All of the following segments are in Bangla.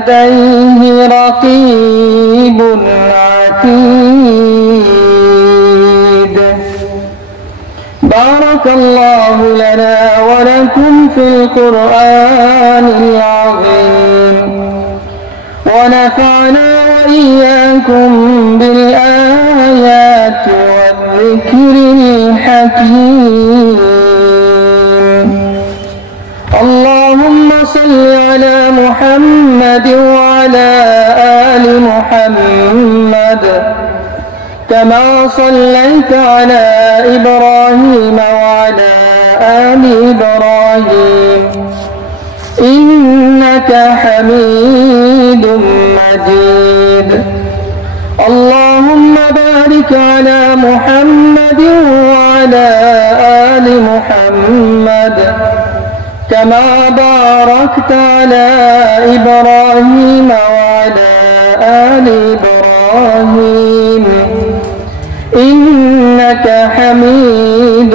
لديه رقيب عتيد. بارك الله لنا ولكم في القرآن العظيم ونفعنا وإياكم بالآيات والذكر الحكيم. اللهم صل على محمد وعلى آل محمد كما صليت على إبراهيم وعلى آل إبراهيم إنك حميد مجيد. اللهم بارك على محمد وعلى آل محمد كما باركت على إبراهيم وعلى آل إبراهيم إنك حميد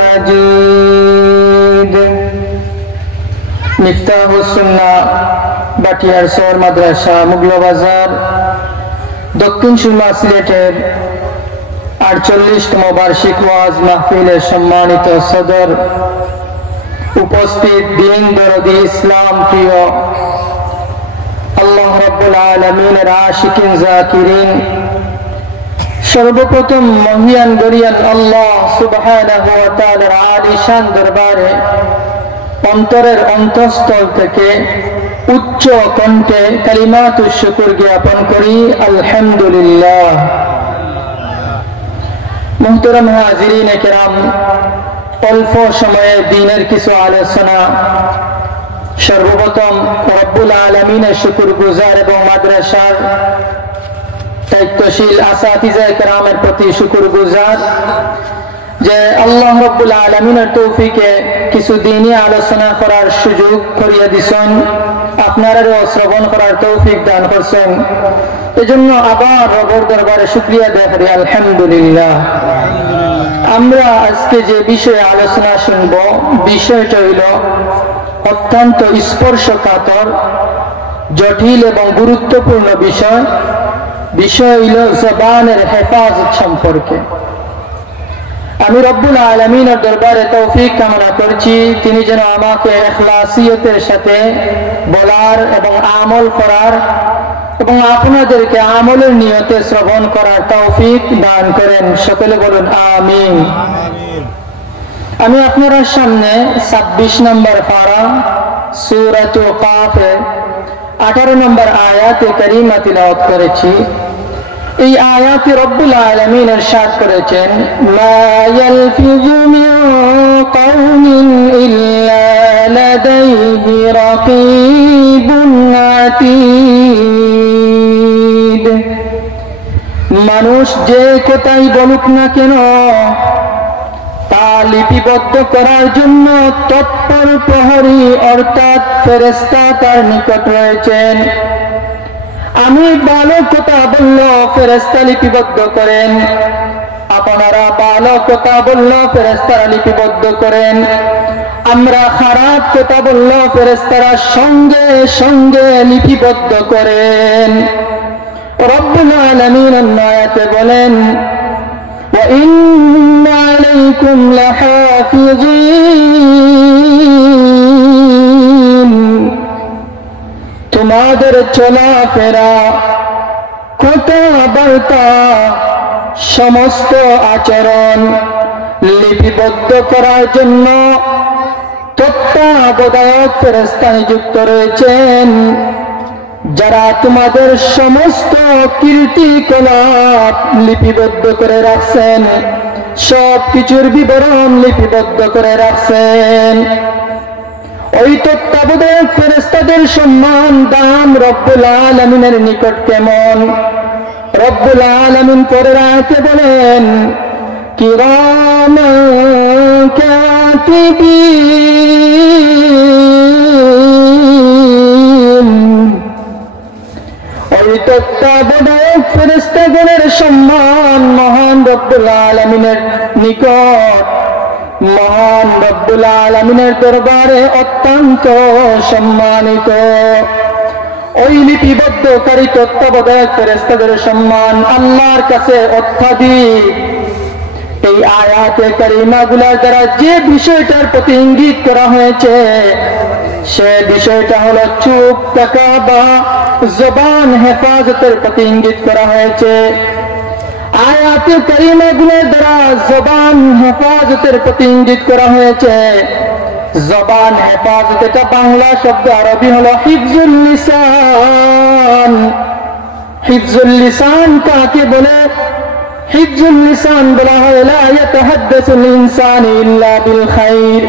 مجيد. مفتاح السنة বাটিয়ার সর মাদ্রাসা মুগলো বাজার দক্ষিণ সুরমা সিলেটের 48তম বার্ষিক ওয়াজ মাহফিলের সম্মানিত সদর, উপস্থিত দিন দরদি ইসলাম প্রিয় আল্লাহ রাব্বুল আলামিনের আশিকিন জাকিরিন, সর্বপ্রথম মহিয়ান গরিয়ান আল্লাহ সুবহানাহু ওয়া তাআলার আলিশান দরবারে অন্তরের অন্তঃস্থল থেকে উচ্চ কণ্ঠে কালিমাতুশ শুকর জ্ঞাপন করি আলহামদুলিল্লাহ। মুহতারাম হাজিরিন কিরাম, অল্প সময়ে দ্বীনের কিছু আলোচনা। সর্বপ্রথম রব্বুল আলামিনের শুকরগুজার এবং মাদ্রাসার দায়িত্বশীল আসাতিজায়ে কেরামের প্রতি শুকরগুজার যে আল্লাহ রব্বুল আলামিনের তৌফিকে কিছু দ্বীনি আলোচনা করার সুযোগ করিয়ে দিছেন, আপনারাও শ্রবণ করার তৌফিক দান করছেন। এজন্য আবার রবের দরবারে শুকরিয়া আদায় করি আলহামদুলিল্লাহ। আমরা আজকে যে বিষয়ে আলোচনা শুনব, বিষয়টা হইল অত্যন্ত স্পর্শকাতর, জটিল এবং গুরুত্বপূর্ণ বিষয়। বিষয় হইল জবানের হেফাজত সম্পর্কে। আমি রব্বুল আলামিনের দরবারে তৌফিক কামনা করছি, তিনি যেন আমাকে ইখলাসিয়তের সাথে বলার এবং আমল করার এবং আপনাদেরকে আমলের নিয়তে শ্রবণ করার তৌফিক দান করেন। সকলে বলুন আমিন। আমি আপনার সামনে 26 নম্বর পারা সূরাতুল কাফের 18 নম্বর আয়াতে কারিমা তিলাওয়াত করেছি। এই আয়াতে রব্বুল আলামিন ইরশাদ করেছেন, মা ইয়ালফিযু মিন কাওলিন ইল্লা লাদাইহি রাকীবুন আতীদ। মানুষ যে কথাই বলুক না কেন তা লিপিবদ্ধ করার জন্য তৎপর প্রহরী অর্থাৎ ফেরেশতা তার নিকট রয়েছেন। আমি ভালো কথা বলল ফেরেশতা লিপিবদ্ধ করেন, আপনারা ভালো কথা বলল ফেরেশতারা লিপিবদ্ধ করেন। আমরা খারাপ কথা বলল ফেরেশতারা সঙ্গে সঙ্গে লিপিবদ্ধ করেন। রব্বুল আলামিন আয়াতে বলেন, ওয়া ইন্না আলাইকুম লাহাফিজিন। তোমাদের চলাফেরা, কথাবার্তা, সমস্ত আচরণ লিপিবদ্ধ করার জন্য তত্ত্বাবধায়ক ফেরেশতা নিযুক্ত রয়েছেন, যারা তোমাদের সমস্ত কীর্তিকলাপ লিপিবদ্ধ করে রাখছেন, সব কিছুর বিবরণ লিপিবদ্ধ করে রাখছেন। ওই তত্ত্বাবধায়ক ফেরেশতাদের সম্মান দাম রব্বুল আলামিনের নিকট কেমন? রব্বুল আলামিন পরের আয়াতে বলেন, কিরামান কাতিবিন। ওই তত্ত্বাবধায়ক ফেরেশতাগণের সম্মান মহান রব্বুল আলামিনের নিকট, মহান রব্বুল আলামিনের দরবারে অত্যন্ত সম্মানিত। ওই লিপিবদ্ধকারী তত্ত্বাবধায়ক ফেরেশতাদের সম্মান আল্লাহর কাছে অত্যাধিক। এই আয়াতে কারিমাগুলোর দ্বারা যে বিষয়টার প্রতি ইঙ্গিত করা হয়েছে সে বিষয়টা হলো চুপ থাকা বা জবান হেফাজতের প্রতি ইঙ্গিত করা হয়েছে। আয়াতে কারিমাগুলোর দ্বারা জবান হেফাজতের প্রতি ইঙ্গিত করা হয়েছে। জবান হেফাজত এটা বাংলা শব্দ, আরবি হলো হিফজুল লিসান। হিফজুল লিসান কাকে বলে? হিফজুল লিসান বলা হয় লা ইয়াতাহাদ্দাসুল ইনসানু ইল্লা বিল খাইর।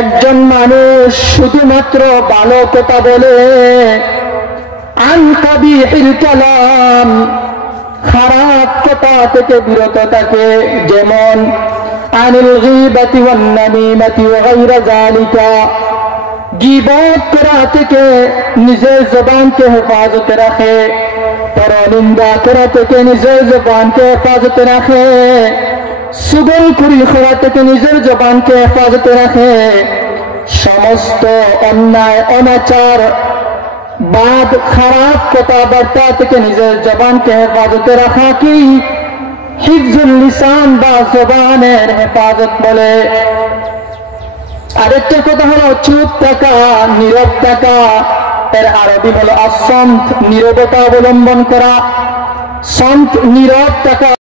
একজন মানুষ শুধুমাত্র ভালো কথা বলে, আন কাবিহিল কালাম, খারাপ কথা থেকে বিরত থাকে। যেমন আনিল গীবাতি ওয়ান নামিমাতি ওয়া গায়রা যালিকা, গীবত করা থেকে নিজের জবানকে হেফাজতে রাখে, পরনিন্দা করা থেকে নিজের জবানকে হেফাজতে রাখে, সুগলখুরি করা থেকে নিজের জবানকে হেফাজতে রাখে। সমস্ত অন্যায় অনাচার বাদ খারাপ কথাবার্তা থেকে নিজের জবানকে হেফাজতে রাখা কি হিফজুল লিসান বা জবানের হেফাজত বলে। আরেকটা কথা হলো চুপ থাকা, নীরব থাকা। এর আরবি হলো আসন্ত, নীরবতা অবলম্বন করা। সন্ত নীরব থাকা।